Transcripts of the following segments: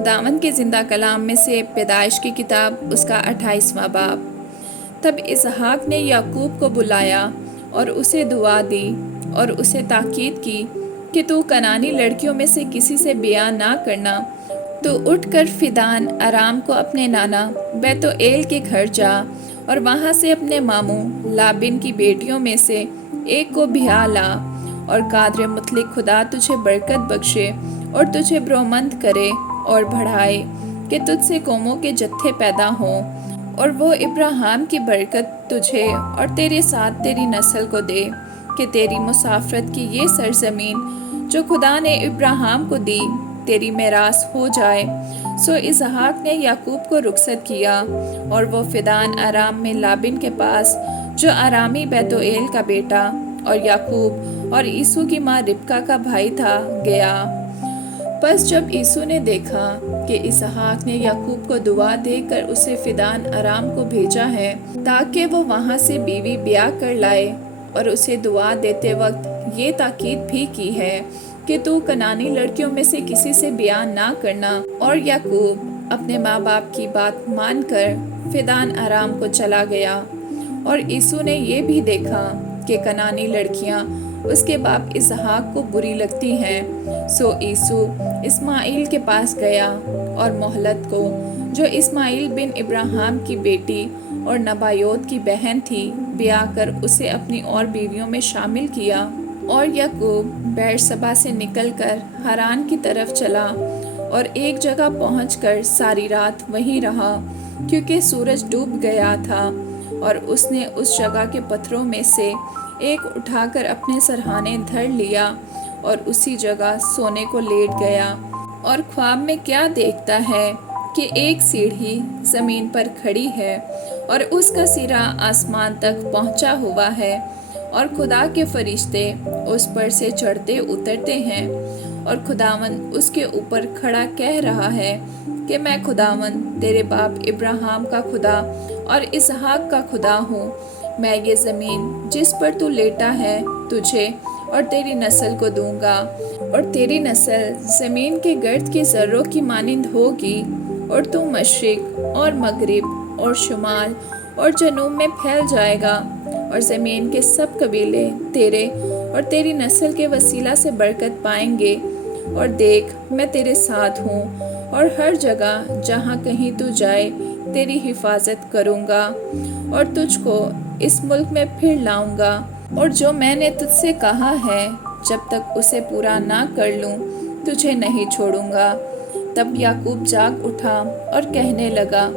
خداوند کے زندہ کلام میں سے پیدائش کی کتاب اس کا 28واں باب۔ تب اسحاق نے یعقوب کو بلایا اور اسے دعا دی اور اسے تاکید کی کہ تو کنعانی لڑکیوں میں سے کسی سے بیاہ نہ کرنا، تو اٹھ کر فدان ارام کو اپنے نانا بیتوئیل کے گھر جا اور وہاں سے اپنے ماموں لابن کی بیٹیوں میں سے ایک کو بیاہ لا، اور قادر مطلق خدا تجھے برکت بخشے اور تجھے برومند کرے اور بڑھائے کہ تجھ سے قوموں کے جتھے پیدا ہوں، اور وہ ابراہیم کی برکت تجھے اور تیرے ساتھ تیری نسل کو دے، کہ تیری مسافرت کی یہ سرزمین جو خدا نے ابراہیم کو دی تیری میراث ہو جائے۔ سو اسحاق نے یعقوب کو رخصت کیا اور وہ فدان ارام میں لابن کے پاس جو ارامی بیتوئیل کا بیٹا اور یعقوب اور عیسو کی ماں ربکا کا بھائی تھا گیا۔ پس جب عیسو نے دیکھا کہ اسحاق نے یعقوب کو دعا دے کر اسے فدان ارام کو بھیجا ہے تاکہ وہ وہاں سے بیوی بیاہ کر لائے، اور اسے دعا دیتے وقت یہ تاکید بھی کی ہے کہ تو کنعانی لڑکیوں میں سے کسی سے بیاہ نہ کرنا، اور یعقوب اپنے ماں باپ کی بات مان کر فدان ارام کو چلا گیا۔ اور عیسو نے یہ بھی دیکھا کہ کنعانی لڑکیاں اس کے باپ اسحاق کو بری لگتی ہیں، سو عیسو اسماعیل کے پاس گیا اور مہلت کو جو اسماعیل بن ابراہیم کی بیٹی اور نبایوت کی بہن تھی بیاہ کر اسے اپنی اور بیویوں میں شامل کیا۔ اور یعقوب بیرشبا سے نکل کر ہاران کی طرف چلا اور ایک جگہ پہنچ کر ساری رات وہیں رہا، کیونکہ سورج ڈوب گیا تھا، اور اس نے اس جگہ کے پتھروں میں سے ایک اٹھا کر اپنے سرہانے دھر لیا اور اسی جگہ سونے کو لیٹ گیا۔ اور خواب میں کیا دیکھتا ہے کہ ایک سیڑھی زمین پر کھڑی ہے اور اس کا سرا آسمان تک پہنچا ہوا ہے، اور خدا کے فرشتے اس پر سے چڑھتے اترتے ہیں، اور خداوند اس کے اوپر کھڑا کہہ رہا ہے کہ میں خداوند تیرے باپ ابراہیم کا خدا اور اسحاق کا خدا ہوں۔ میں یہ زمین جس پر تو لیٹا ہے تجھے اور تیری نسل کو دوں گا، اور تیری نسل زمین کے گرد کی ذروں کی مانند ہوگی، اور تو مشرق اور مغرب اور شمال اور جنوب میں پھیل جائے گا، اور زمین کے سب قبیلے تیرے اور تیری نسل کے وسیلہ سے برکت پائیں گے۔ اور دیکھ میں تیرے ساتھ ہوں، اور ہر جگہ جہاں کہیں تو جائے تیری حفاظت کروں گا، اور تجھ کو اس ملک میں پھر لاؤں گا، اور جو میں نے تجھ سے کہا ہے جب تک اسے پورا نہ کر لوں تجھے نہیں چھوڑوں گا۔ تب یعقوب جاگ اٹھا اور کہنے لگا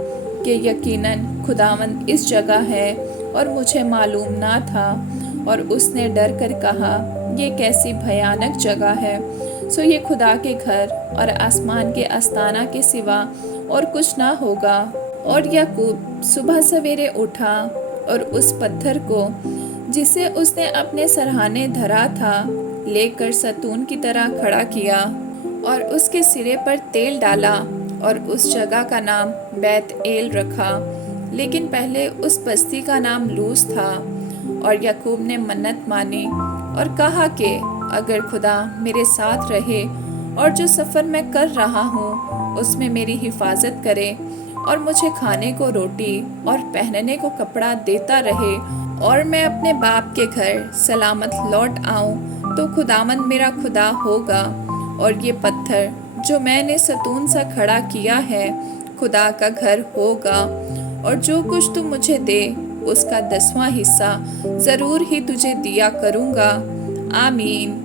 کہ یقیناً خداوند اس جگہ ہے اور مجھے معلوم نہ تھا، اور اس نے ڈر کر کہا یہ کیسی بھیانک جگہ ہے، سو یہ خدا کے گھر اور آسمان کے آستانہ کے سوا اور کچھ نہ ہوگا۔ اور یعقوب صبح سویرے اٹھا اور اس پتھر کو جسے اس نے اپنے سرہانے دھرا تھا لے کر ستون کی طرح کھڑا کیا، اور اس کے سرے پر تیل ڈالا، اور اس جگہ کا نام بیت ایل رکھا، لیکن پہلے اس بستی کا نام لوز تھا۔ اور یعقوب نے منت مانی اور کہا کہ اگر خدا میرے ساتھ رہے اور جو سفر میں کر رہا ہوں اس میں میری حفاظت کرے، اور مجھے کھانے کو روٹی اور پہننے کو کپڑا دیتا رہے، اور میں اپنے باپ کے گھر سلامت لوٹ آؤں، تو خداوند میرا خدا ہوگا، اور یہ پتھر جو میں نے ستون سا کھڑا کیا ہے خدا کا گھر ہوگا، اور جو کچھ تو مجھے دے اس کا 10واں حصہ ضرور ہی تجھے دیا کروں گا۔ آمین۔